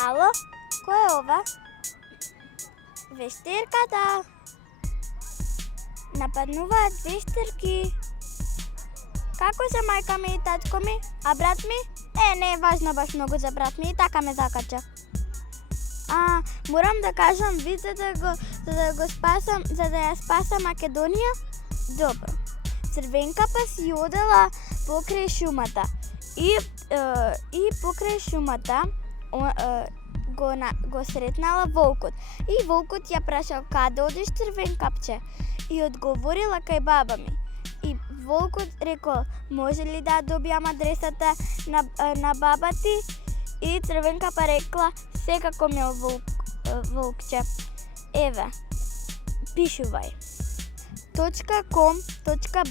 Ало, ko je ova? Veštirkата. Нападнуваат вештирки. Како се мајка ми и татко ми? А брат ми? Не е важно баш многу за брат ми и така ме закача. Морам да кажам виц за да ја спаса Македонија? Добро. Црвенка па си одела покрај шумата и покрај шумата го сретнала волкот. И волкот ја прашал: "Каде одиш, Црвенкапче?" И одговорила: "Кај баба ми." И волкот рекол: "Може ли да добијам адресата на баба ти?" И Црвенкапа рекла: "Секако, мил волкче. Еве, пишувај. .com.baba.mk